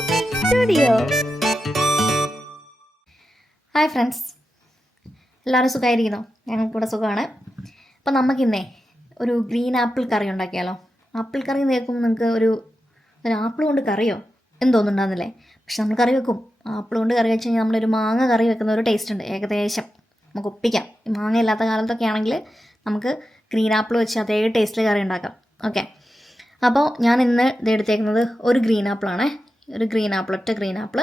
Studio hi friends എല്ലാവരും സുഖമായിരിക്കുന്നോ. ഞങ്ങൾക്കിവിടെ സുഖമാണ്. അപ്പം നമുക്കിന്നേ ഒരു ഗ്രീൻ ആപ്പിൾ കറി ഉണ്ടാക്കിയാലോ? ആപ്പിൾ കറി കേൾക്കുമ്പോൾ നിങ്ങൾക്ക് ഒരു ഒരു ആപ്പിൾ കൊണ്ട് കറിയോ? എന്ന് എന്തോന്നുണ്ടാകുന്നില്ലേ പക്ഷെ നമ്മൾ കറി വെക്കും. ആപ്പിൾ കൊണ്ട് കറി വെച്ച് കഴിഞ്ഞാൽ നമ്മളൊരു മാങ്ങ കറി വെക്കുന്ന ഒരു ടേസ്റ്റ് ഉണ്ട്. ഏകദേശം. നമുക്ക് ഒപ്പിക്കാം. മാങ്ങ ഇല്ലാത്ത കാലത്തൊക്കെ ആണെങ്കിൽ നമുക്ക് ഗ്രീൻ ആപ്പിൾ വെച്ച് അതേ ടേസ്റ്റിൽ കറി ഉണ്ടാക്കാം. ഓക്കെ. അപ്പോൾ ഞാൻ ഇന്ന് ഇത് എടുത്തേക്കുന്നത് ഒരു ഗ്രീൻ ആപ്പിളാണ്. ഒരു ഗ്രീൻ ആപ്പിൾ ഒറ്റ ഗ്രീൻ ആപ്പിൾ.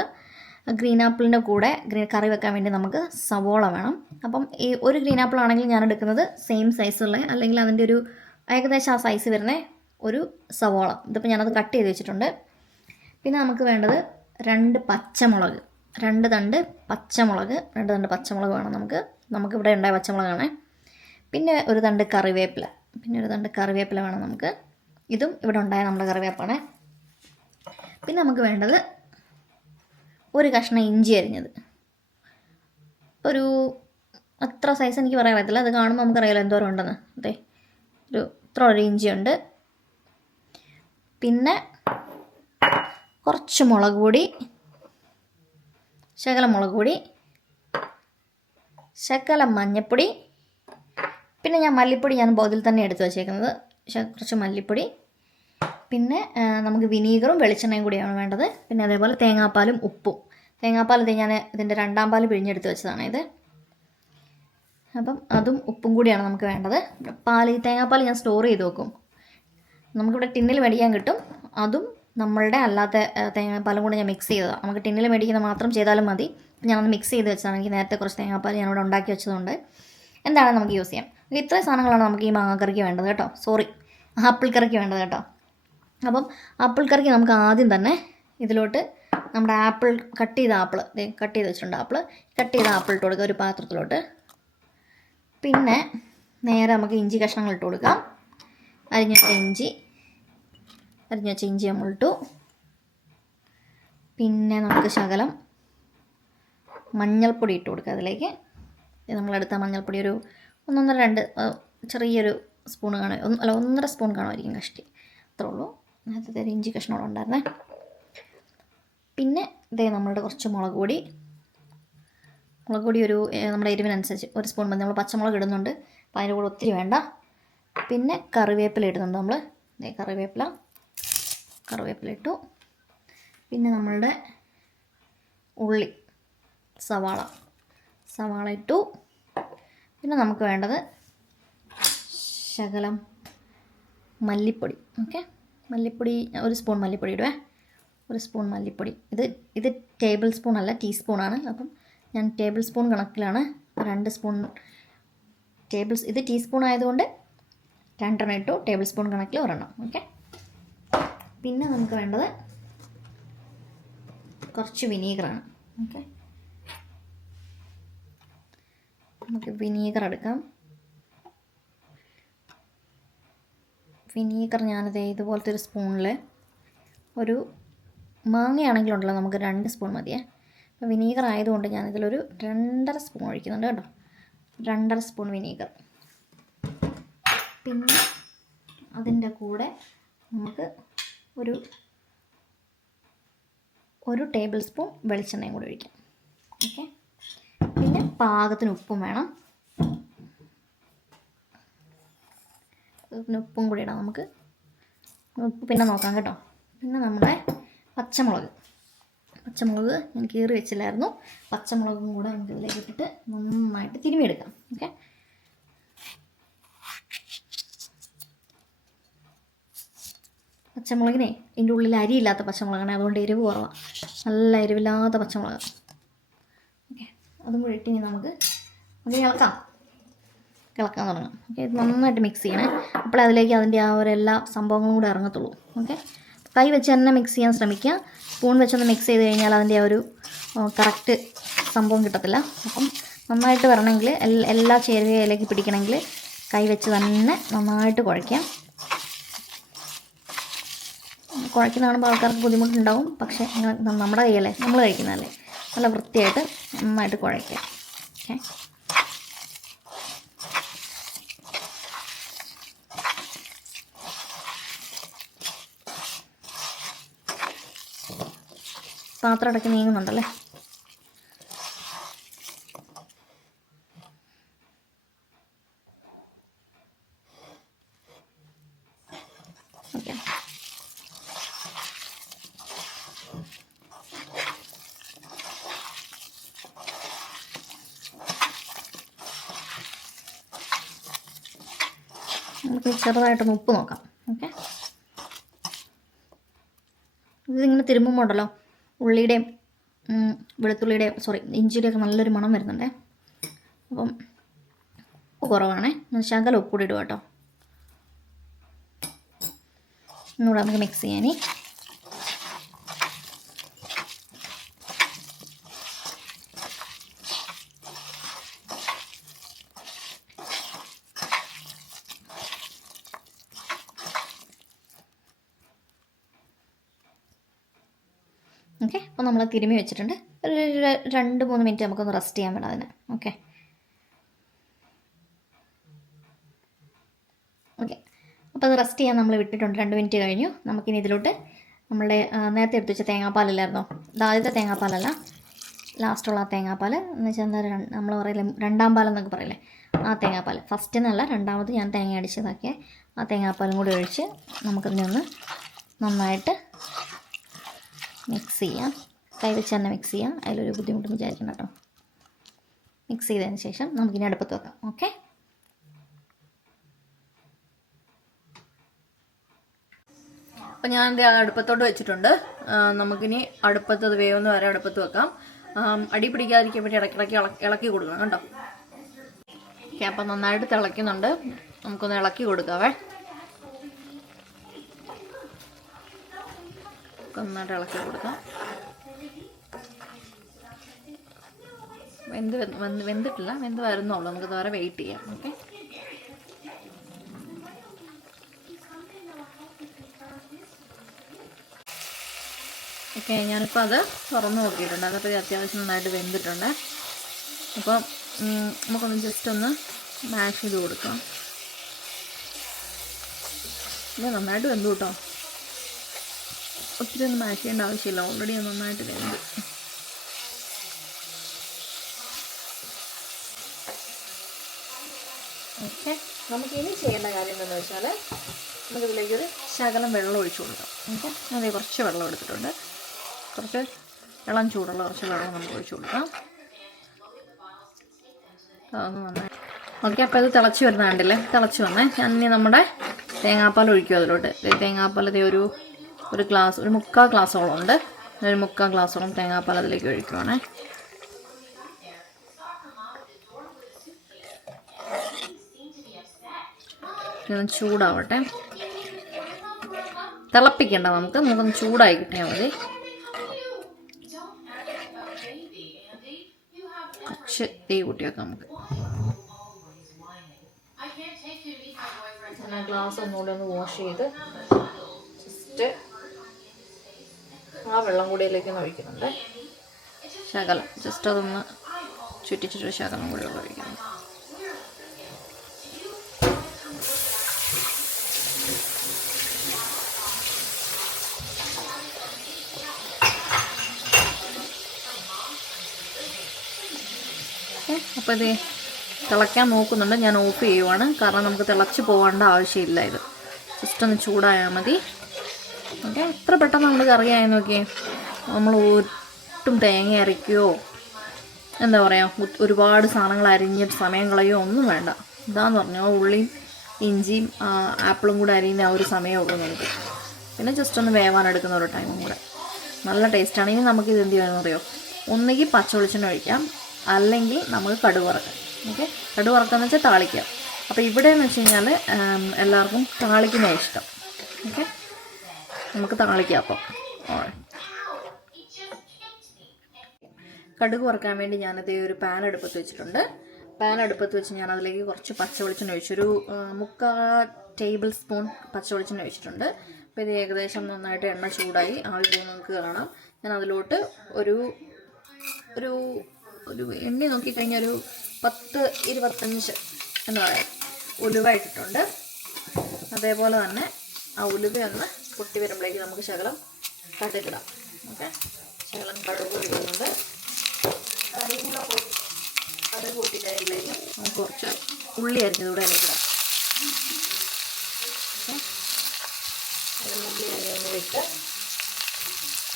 ഗ്രീൻ ആപ്പിളിന്റെ കൂടെ ഗ്രീൻ കറി വെക്കാൻ വേണ്ടി നമുക്ക് സവോള വേണം. അപ്പം ഈ ഒരു ഗ്രീൻ ആപ്പിൾ ആണെങ്കിൽ ഞാൻ എടുക്കുന്നത് സെയിം സൈസുള്ള അല്ലെങ്കിൽ അതിന്റെ ഒരു ഏകദേശം ആ സൈസ് വരുന്ന ഒരു സവോള. ഇതിപ്പോൾ ഞാനത് കട്ട് ചെയ്ത് വെച്ചിട്ടുണ്ട്. പിന്നെ നമുക്ക് വേണ്ടത് രണ്ട് പച്ചമുളക്. രണ്ട് തണ്ട് പച്ചമുളക്. രണ്ട് തണ്ട് പച്ചമുളക് വേണം നമുക്ക്. നമുക്ക് നമുക്കിവിടെ ഉണ്ടായ പച്ചമുളകാണ്. പിന്നെ ഒരു തണ്ട് കറിവേപ്പില. പിന്നെ ഒരു തണ്ട് കറിവേപ്പില വേണം നമുക്ക്. ഇതും ഇവിടെ ഉണ്ടായ നമ്മുടെ കറിവേപ്പാണ്. പിന്നെ നമുക്ക് വേണ്ടത് ഒരു കഷ്ണം ഇഞ്ചി അരിഞ്ഞത്. ഒരു അത്ര സൈസ് എനിക്ക് പറയാൻ പറ്റില്ല അത് കാണുമ്പോൾ നമുക്ക് നമുക്കറിയാലോ എന്തോരം ഉണ്ടെന്ന്. അതെ. ഒരു ഇത്ര ഒരു ഇഞ്ചിയുണ്ട് പിന്നെ കുറച്ച് മുളക് പൊടി ശകലം മുളക് പൊടി ശകലം മഞ്ഞൾപ്പൊടി പിന്നെ ഞാൻ മല്ലിപ്പൊടി ഞാൻ ബോതിൽ തന്നെ എടുത്ത് വച്ചേക്കുന്നത്. കുറച്ച് മല്ലിപ്പൊടി. പിന്നെ നമുക്ക് വിനീഗറും വെളിച്ചെണ്ണയും കൂടിയാണ് വേണ്ടത്. പിന്നെ അതേപോലെ തേങ്ങാപ്പാലും ഉപ്പും. തേങ്ങാപ്പാൽ ഇത് ഞാൻ ഇതിന്റെ രണ്ടാം പാൽ പിഴിഞ്ഞെടുത്ത് വെച്ചതാണ് ഇത്. അപ്പം അതും ഉപ്പും കൂടിയാണ് നമുക്ക് വേണ്ടത്. പാൽ ഈ തേങ്ങാപ്പാൽ ഞാൻ സ്റ്റോർ ചെയ്ത് വെക്കും. നമുക്കിവിടെ ടിന്നിൽ മേടിക്കാൻ കിട്ടും. അതും നമ്മളുടെ അല്ലാത്ത തേങ്ങാപ്പാലും കൂടെ ഞാൻ മിക്സ് ചെയ്തതാണ് നമുക്ക് ടിന്നിൽ മേടിക്കുന്ന മാത്രം ചെയ്താലും മതി. ഞാനൊന്ന് മിക്സ് ചെയ്ത് വെച്ചതാണ് എനിക്ക് നേരത്തെ കുറച്ച് തേങ്ങാപ്പാൽ ഞാനിവിടെ ഉണ്ടാക്കി വെച്ചതുകൊണ്ട് എന്താണ് നമുക്ക് യൂസ് ചെയ്യാം? ഇത്രയും സാധനങ്ങളാണ് നമുക്ക് ഈ മാങ്ങാക്കറിക്ക് വേണ്ടത് കേട്ടോ. സോറി ആപ്പിൾ കറിക്ക് വേണ്ടത് കേട്ടോ. അപ്പം ആപ്പിൾ കറിക്ക് നമുക്ക് ആദ്യം തന്നെ ഇതിലോട്ട് നമ്മുടെ ആപ്പിൾ കട്ട് ചെയ്ത ആപ്പിൾ കട്ട് ചെയ്ത് വെച്ചിട്ടുണ്ട് ആപ്പിൾ കട്ട് ചെയ്ത ആപ്പിൾ ഇട്ട് കൊടുക്കുക ഒരു പാത്രത്തിലോട്ട്. പിന്നെ നേരെ നമുക്ക് ഇഞ്ചി കഷ്ണങ്ങൾ ഇട്ട് കൊടുക്കാം. അരിഞ്ഞ ഇഞ്ചി അരിഞ്ഞ വെച്ച ഇഞ്ചി നമ്മൾ ഇട്ടു. പിന്നെ നമുക്ക് ശകലം മഞ്ഞൾപ്പൊടി ഇട്ട് കൊടുക്കുക അതിലേക്ക്. നമ്മളെടുത്ത മഞ്ഞൾപ്പൊടി ഒരു ഒന്നൊന്നര രണ്ട് ചെറിയൊരു സ്പൂൺ കാണും. അല്ല ഒന്നര സ്പൂൺ കാണുമായിരിക്കും കഷ്ടി. അത്രേ ഉള്ളൂ. നേരത്തെ ഒരു ഇഞ്ചി കഷ്ണം ഉണ്ടായിരുന്നേ. പിന്നെ ഇതേ നമ്മളുടെ കുറച്ച് മുളക് പൊടി. മുളക് പൊടി ഒരു നമ്മുടെ എരിവിനനുസരിച്ച് ഒരു സ്പൂൺ മതി. നമ്മൾ പച്ചമുളക് ഇടുന്നുണ്ട്. അപ്പോൾ അതിന്റെ കൂടെ ഒത്തിരി വേണ്ട. പിന്നെ കറിവേപ്പില ഇടുന്നുണ്ട് നമ്മൾ ദേ കറിവേപ്പില കറിവേപ്പില ഇട്ടു. പിന്നെ നമ്മളുടെ ഉള്ളി സവാള സവാള ഇട്ടു. പിന്നെ നമുക്ക് വേണ്ടത് ശകലം മല്ലിപ്പൊടി. ഓക്കെ? മല്ലിപ്പൊടി ഒരു സ്പൂൺ മല്ലിപ്പൊടി ഇടുവേ. ഒരു സ്പൂൺ മല്ലിപ്പൊടി. ഇത് ഇത് ടേബിൾ സ്പൂൺ അല്ല ടീസ്പൂണാണ്. അപ്പം ഞാൻ ടേബിൾ സ്പൂൺ കണക്കിലാണ്. രണ്ട് സ്പൂൺ ടേബിൾ ഇത് ടീസ്പൂൺ ആയതുകൊണ്ട് രണ്ടെണ്ണം ഇട്ടു ടേബിൾ സ്പൂൺ കണക്കിൽ ഒരെണ്ണം. ഓക്കെ? പിന്നെ നമുക്ക് വേണ്ടത് കുറച്ച് വിനീഗറാണ്. ഓക്കെ? നമുക്ക് വിനീഗർ എടുക്കാം. വിനീഗർ ഞാനത് ഇതുപോലത്തെ ഒരു സ്പൂണിൽ ഒരു മാങ്ങയാണെങ്കിലുണ്ടല്ലോ നമുക്ക് രണ്ട് സ്പൂൺ മതിയേ. അപ്പോൾ വിനീഗർ ആയതുകൊണ്ട് ഞാനിതിലൊരു രണ്ടര സ്പൂൺ ഒഴിക്കുന്നുണ്ട് കേട്ടോ. രണ്ടര സ്പൂൺ വിനീഗർ. പിന്നെ അതിന്റെ കൂടെ നമുക്ക് ഒരു ഒരു ടേബിൾ സ്പൂൺ വെളിച്ചെണ്ണയും കൂടി ഒഴിക്കാം. ഓക്കെ? പിന്നെ പാകത്തിന് ഉപ്പും വേണം. പിന്നെ ഉപ്പും കൂടി ഇടാം നമുക്ക്. ഉപ്പ് പിന്നെ നോക്കാം കേട്ടോ. പിന്നെ നമ്മുടെ പച്ചമുളക്. പച്ചമുളക് ഞാൻ കീറി വെച്ചില്ലായിരുന്നു. പച്ചമുളകും കൂടെ നമുക്ക് ഇതിലേക്ക് ഇട്ടിട്ട് നന്നായിട്ട് തിരുമിയെടുക്കാം ഓക്കെ? പച്ചമുളകിനെ ഇതിന്റെ ഉള്ളിൽ അരിയില്ലാത്ത പച്ചമുളകാണ്. അതുകൊണ്ട് എരിവ് കുറവാണ് നല്ല എരിവില്ലാത്ത പച്ചമുളക്. ഓക്കെ? അതും കൂടി ഇട്ടിനി നമുക്ക് അത് ഇളക്കാം. ഇളക്കാൻ തുടങ്ങും. ഓക്കെ ഇത് നന്നായിട്ട് മിക്സ് ചെയ്യണേ. അപ്പോൾ അതിലേക്ക് അതിന്റെ ആ ഒരു എല്ലാ സംഭവങ്ങളും കൂടെ ഇറങ്ങത്തുള്ളൂ. ഓക്കെ കൈ വെച്ച് തന്നെ മിക്സ് ചെയ്യാൻ ശ്രമിക്കുക. സ്പൂൺ വെച്ചൊന്ന് മിക്സ് ചെയ്ത് കഴിഞ്ഞാൽ അതിന്റെ ആ ഒരു കറക്റ്റ് സംഭവം കിട്ടത്തില്ല. അപ്പം നന്നായിട്ട് വരണമെങ്കിൽ എല്ലാ ചേരുവയും അതിലേക്ക് പിടിക്കണമെങ്കിൽ കൈ വെച്ച് തന്നെ നന്നായിട്ട് കുഴയ്ക്കാം. കുഴയ്ക്കുന്ന കാണുമ്പോൾ ആൾക്കാർക്ക് ബുദ്ധിമുട്ടുണ്ടാവും. പക്ഷേ നമ്മുടെ കൈയല്ലേ? നമ്മൾ കഴിക്കുന്നതല്ലേ? നല്ല വൃത്തിയായിട്ട് നന്നായിട്ട് കുഴയ്ക്കാം. ഓക്കെ പാത്രം അടക്കി നീങ്ങുന്നുണ്ടല്ലേ? നമുക്ക് ചെറുതായിട്ടൊന്ന് ഉപ്പ് നോക്കാം. ഓക്കെ. ഇതിങ്ങനെ തിരുമ്പുമ്പോൾ ഉണ്ടല്ലോ ഉള്ളിയുടെയും വെളുത്തുള്ളിയുടെയും സോറി ഇഞ്ചിയുടെയൊക്കെ നല്ലൊരു മണം വരുന്നുണ്ടേ. അപ്പം കുറവാണേ. ശകലം ഉപ്പൂടി ഇടുക കേട്ടോ ഒന്നുകൂടെ നമുക്ക് മിക്സ് ചെയ്യാനേ ഓക്കെ? അപ്പോൾ നമ്മൾ തിരുമി വെച്ചിട്ടുണ്ട്. ഒരു രണ്ട് മൂന്ന് മിനിറ്റ് നമുക്കൊന്ന് റെസ്റ്റ് ചെയ്യാൻ വേണം അതിന്. ഓക്കെ? ഓക്കെ. അപ്പോൾ അത് റെസ്റ്റ് ചെയ്യാൻ നമ്മൾ വിട്ടിട്ടുണ്ട്. രണ്ട് മിനിറ്റ് കഴിഞ്ഞു. നമുക്കിനി ഇതിലോട്ട് നമ്മളുടെ നേരത്തെ എടുത്തു വെച്ച തേങ്ങാപ്പാലില്ലായിരുന്നോ? ഇത് ആദ്യത്തെ തേങ്ങാപ്പാലല്ല. ലാസ്റ്റുള്ള ആ തേങ്ങാപ്പാൽ എന്ന് വെച്ചാൽ എന്താ നമ്മൾ പറയില്ലേ രണ്ടാം പാലെന്നൊക്കെ പറയില്ലേ? ആ തേങ്ങാപ്പാൽ ഫസ്റ്റ് എന്നല്ല രണ്ടാമത് ഞാൻ തേങ്ങ അടിച്ചതാക്കിയ. ആ തേങ്ങാപ്പാലും കൂടി ഒഴിച്ച് നമുക്കിതിനെ ഒന്ന് നന്നായിട്ട് മിക്സ് ചെയ്യാം. കൈ വെച്ച് തന്നെ മിക്സ് ചെയ്യാം. അതിലൊരു ബുദ്ധിമുട്ടും വിചാരിക്കണം കേട്ടോ. മിക്സ് ചെയ്തതിന് ശേഷം നമുക്കിനി അടുപ്പത്ത് വെക്കാം. ഓക്കെ? അപ്പം ഞാൻ ദേ അടുപ്പത്തോട്ട് വെച്ചിട്ടുണ്ട്. നമുക്കിനി അടുപ്പത്ത് അത് വേവുന്ന വരെ അടുപ്പത്ത് വെക്കാം. അടി പിടിക്കാതിരിക്കാൻ വേണ്ടി ഇടയ്ക്കിടയ്ക്ക് ഇളക്കി കൊടുക്കണം കേട്ടോ. ഓക്കെ അപ്പം നന്നായിട്ട് തിളയ്ക്കുന്നുണ്ട്. നമുക്കൊന്ന് ഇളക്കി കൊടുക്കാവേ. നന്നായിട്ട് ഇളക്കി കൊടുക്കാം. വെന്ത് വെന്ത് വെന്തിട്ടില്ല വെന്ത് വരുന്നുള്ളൂ. നമുക്ക് വേറെ വെയിറ്റ് ചെയ്യാം. ഓക്കെ ഓക്കെ ഞാനിപ്പോൾ അത് തുറന്ന് നോക്കിയിട്ടുണ്ട്. അതപ്പോൾ അത്യാവശ്യം നന്നായിട്ട് വെന്തിട്ടുണ്ട്. അപ്പം നമുക്കൊന്ന് ജസ്റ്റ് ഒന്ന് മാഷ് ചെയ്ത് കൊടുക്കാം. ഇത് നന്നായിട്ട് വെന്തു കേട്ടോ ഒത്തിരി ഒന്നും മാഷ് ചെയ്യേണ്ട ആവശ്യമില്ല ഓൾറെഡി നന്നായിട്ട് വെന്ത് ഓക്കെ. നമുക്ക് ഇനി ചെയ്യേണ്ട കാര്യം എന്താണെന്ന് വെച്ചാൽ നമുക്കിതിലേക്ക് ഒരു ശകലം വെള്ളം ഒഴിച്ചു കൊടുക്കാം. ഓക്കെ. അത് കുറച്ച് വെള്ളം എടുത്തിട്ടുണ്ട്. കുറച്ച് ഇളം ചൂടുള്ള കുറച്ച് വെള്ളം നമുക്ക് ഒഴിച്ചു കൊടുക്കാം. അതൊന്ന് നന്നായി. ഓക്കെ അപ്പോൾ ഇത് തിളച്ച് വരുന്നതാണ്ടല്ലേ തിളച്ച് വന്നേ. അന്നേ നമ്മുടെ തേങ്ങാപ്പാൽ ഒഴിക്കും അതിലോട്ട്. തേങ്ങാപ്പാൽ ഇതേ ഒരു ഒരു ഗ്ലാസ് ഒരു മുക്കാൽ ഗ്ലാസ്സോളം ഉണ്ട്. ഒരു മുക്കാൽ ഗ്ലാസ്സോളം തേങ്ങാപ്പാൽ അതിലേക്ക് ഒഴിക്കുവാണേ. ചൂടാവട്ടെ. തിളപ്പിക്കണ്ട നമുക്ക് നമുക്കൊന്ന് ചൂടായി കിട്ടിയാൽ മതി. കുറച്ച് തീ കൂട്ടി വെക്കാം നമുക്ക്. ഗ്ലാസ് ഒന്നുകൂടെ ഒന്ന് വാഷ് ചെയ്ത് ജസ്റ്റ് ആ വെള്ളം കൂടി അതിലേക്ക് ഒഴിക്കുന്നുണ്ട്. ശകലം ജസ്റ്റ് അതൊന്ന് ചുറ്റിച്ചിട്ട് ശകലം കൂടി ഒഴിക്കുന്നു. അപ്പോൾ ഇത് തിളയ്ക്കാൻ നോക്കുന്നുണ്ട്. ഞാൻ ഓഫ് ചെയ്യുവാണ്. കാരണം നമുക്ക് തിളച്ച് പോകേണ്ട ആവശ്യമില്ല ഇത്. ജസ്റ്റ് ഒന്ന് ചൂടായാൽ മതി. ഓക്കെ എത്ര പെട്ടെന്ന് നമ്മൾ കറിയായി നോക്കിയേ. നമ്മൾ ഒട്ടും തേങ്ങ അരയ്ക്കുകയോ എന്താ പറയുക ഒരുപാട് സാധനങ്ങൾ അരിഞ്ഞിട്ട് സമയം കളയോ ഒന്നും വേണ്ട. ഇതാന്ന് പറഞ്ഞാൽ ഉള്ളിയും ഇഞ്ചിയും ആപ്പിളും കൂടെ അരിയുന്ന ആ ഒരു സമയമേ ഉള്ളൂ നമുക്ക്. പിന്നെ ജസ്റ്റ് ഒന്ന് വേവാൻ എടുക്കുന്ന ഒരു ടൈമും കൂടെ. നല്ല ടേസ്റ്റാണ് ഇനി നമുക്ക് ഇത് എന്ത് ചെയ്യണമെന്ന് അറിയോ? ഒന്നുകിൽ പച്ച വെളിച്ചെണ്ണ ഒഴിക്കാം അല്ലെങ്കിൽ നമ്മൾ കടുക് വറക്കാം. ഓക്കെ? കടുക് വറക്കാന്ന് വെച്ചാൽ താളിക്കാം. അപ്പോൾ ഇവിടെ എന്ന് വെച്ച് കഴിഞ്ഞാൽ എല്ലാവർക്കും താളിക്കുന്ന ഇഷ്ടം. ഓക്കെ? നമുക്ക് താളിക്കാം അപ്പം. കടുക് വറുക്കാൻ വേണ്ടി ഞാനത് ഒരു പാൻ അടുപ്പത്ത് വെച്ചിട്ടുണ്ട്. പാൻ അടുപ്പത്ത് വെച്ച് ഞാൻ അതിലേക്ക് കുറച്ച് പച്ച വെളിച്ചെണ്ണ ഒഴിച്ചു. ഒരു ആ, മുക്കാൽ ടേബിൾ സ്പൂൺ പച്ച വെളിച്ചെണ്ണ ഒഴിച്ചിട്ടുണ്ട്. അപ്പോൾ ഇത് ഏകദേശം നന്നായിട്ട് എണ്ണ ചൂടായി. ആ പോകുന്നത് നമുക്ക് കാണാം. ഞാൻ അതിലോട്ട് ഒരു ഒരു ഒരു എണ്ണ നോക്കിക്കഴിഞ്ഞാൽ ഒരു പത്ത് ഇരുപത്തഞ്ച് എന്താ പറയുക ഉലുവ ഇട്ടിട്ടുണ്ട്. അതേപോലെ തന്നെ ആ ഉലുവ ഒന്ന് പൊട്ടി വരുമ്പോഴേക്ക് നമുക്ക് ശകലം കടുകിടാം. ഓക്കെ? ശകലം കടുക് ഇടുന്നുണ്ട് പൊട്ടി കടുക് പൊട്ടിക്കഴിയിലേക്ക് നമുക്ക് കുറച്ച് ഉള്ളി അരിഞ്ഞതുകൂടെ അരക്കിടാം ഉള്ളി ഇട്ട്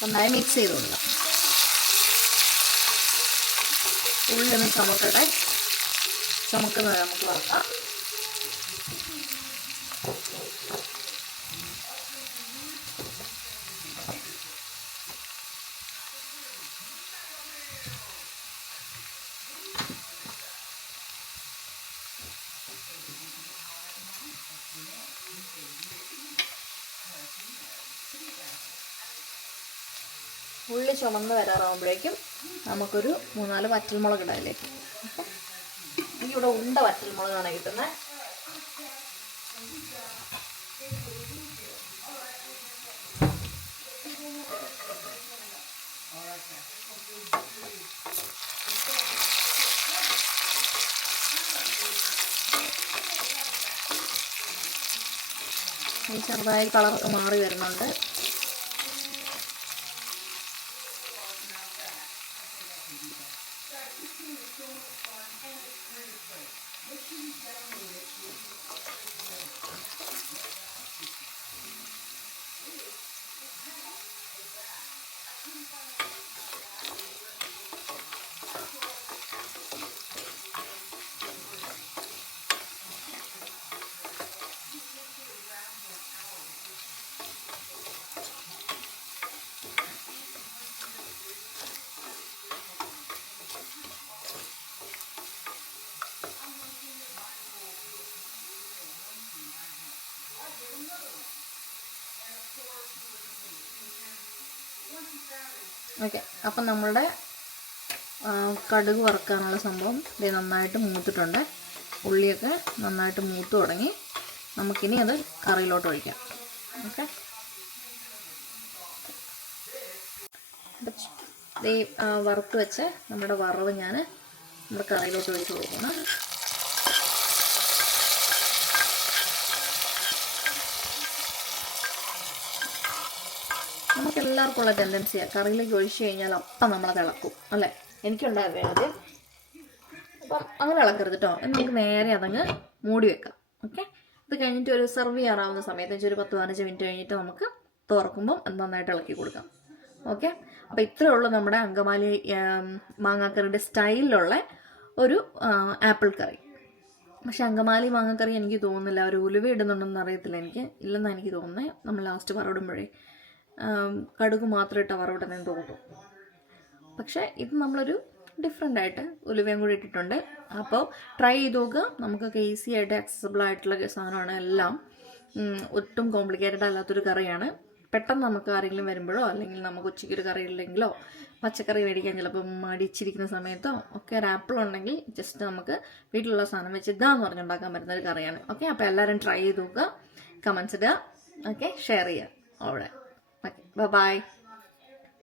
നന്നായി മിക്സ് ചെയ്ത് കൊടുക്കാം. ഉള്ളി ഒന്ന് ചുമക്കട്ടെ. ചുമക്കുന്നത് നമുക്ക് വറക്കാം. ഉള്ളി ചുമന്ന് വരാറാകുമ്പോഴേക്കും നമുക്കൊരു മൂന്നാൽ വറ്റൽമുളക് ഇടാം അതിലേക്ക്. ഈ എനിക്കിവിടെ ഉണ്ട വറ്റൽമുളകാണ് കിട്ടുന്നത്. ചെറുതായി കളർ മാറി വരുന്നുണ്ട്. ഓക്കെ അപ്പം നമ്മളുടെ കടുക് വറുക്കാനുള്ള സംഭവം ഇത് നന്നായിട്ട് മൂത്തിട്ടുണ്ട്. ഉള്ളിയൊക്കെ നന്നായിട്ട് മൂത്ത് തുടങ്ങി. നമുക്കിനി അത് കറിയിലോട്ട് ഒഴിക്കാം. ഓക്കെ. ഈ വറുത്ത് വെച്ച് നമ്മുടെ വറവ് ഞാൻ നമ്മുടെ കറിയിലോട്ട് ഒഴിച്ച് കൊടുക്കണം. നമുക്ക് എല്ലാവർക്കും ഉള്ള ടെൻഡൻസിയാണ് കറിയിലേക്ക് ഒഴിച്ച് കഴിഞ്ഞാൽ അപ്പം നമ്മൾ തിളക്കും അല്ലേ? എനിക്കുണ്ടായിരുന്നേ ആദ്യം. അപ്പം അങ്ങനെ ഇളക്കരുത് കേട്ടോ നമുക്ക് നേരെ അതങ്ങ് മൂടി വെക്കാം. ഓക്കെ? ഇത് കഴിഞ്ഞിട്ട് ഒരു സെർവ് ചെയ്യാറാവുന്ന സമയത്ത് ഒരു പത്ത് പതിനഞ്ച് മിനിറ്റ് കഴിഞ്ഞിട്ട് നമുക്ക് തുറക്കുമ്പം അത് നന്നായിട്ട് ഇളക്കി കൊടുക്കാം. ഓക്കെ? അപ്പോൾ ഇത്രയേ ഉള്ളൂ നമ്മുടെ അങ്കമാലി മാങ്ങാക്കറിയുടെ സ്റ്റൈലിലുള്ള ഒരു ആപ്പിൾ കറി. പക്ഷെ അങ്കമാലി മാങ്ങാക്കറി എനിക്ക് തോന്നുന്നില്ല. ഒരു ഉലുവ ഇടുന്നുണ്ടെന്ന് അറിയത്തില്ല എനിക്ക്. ഇല്ലെന്നാണ് എനിക്ക് തോന്നുന്നത് നമ്മൾ ലാസ്റ്റ് വറവിടുമ്പോഴേ ആം, കടുക് മാത്രം ഇട്ട വറവിടുന്നതെന്ന് തോന്നുന്നു. പക്ഷേ ഇത് നമ്മളൊരു ഡിഫറെന്റ് ആയിട്ട് ഉലുവയും കൂടി ഇട്ടിട്ടുണ്ട്. അപ്പോൾ ട്രൈ ചെയ്ത് നോക്കുക. നമുക്കൊക്കെ ഈസി ആയിട്ട് accessible ആയിട്ടുള്ള സാധനമാണ് എല്ലാം. ഒട്ടും കോംപ്ലിക്കേറ്റഡ് അല്ലാത്തൊരു കറിയാണ്. പെട്ടെന്ന് നമുക്ക് ആരെങ്കിലും വരുമ്പോഴോ അല്ലെങ്കിൽ നമുക്ക് ഉച്ചയ്ക്ക് ഒരു കറി ഇല്ലെങ്കിലോ പച്ചക്കറി മേടിക്കാൻ ചിലപ്പോൾ മടിച്ചിരിക്കുന്ന സമയത്തോ ഒക്കെ ഒരു ആപ്പിൾ ഉണ്ടെങ്കിൽ ജസ്റ്റ് നമുക്ക് വീട്ടിലുള്ള സാധനം വെച്ച് ഇതാന്ന് പറഞ്ഞുണ്ടാക്കാൻ പറ്റുന്ന ഒരു കറിയാണ്. ഓക്കെ അപ്പോൾ എല്ലാവരും ട്രൈ ചെയ്ത് നോക്കുക. കമൻസ് ഇടുക. ഓക്കെ ഷെയർ ചെയ്യുക. അവിടെ ഓക്കെ ബൈ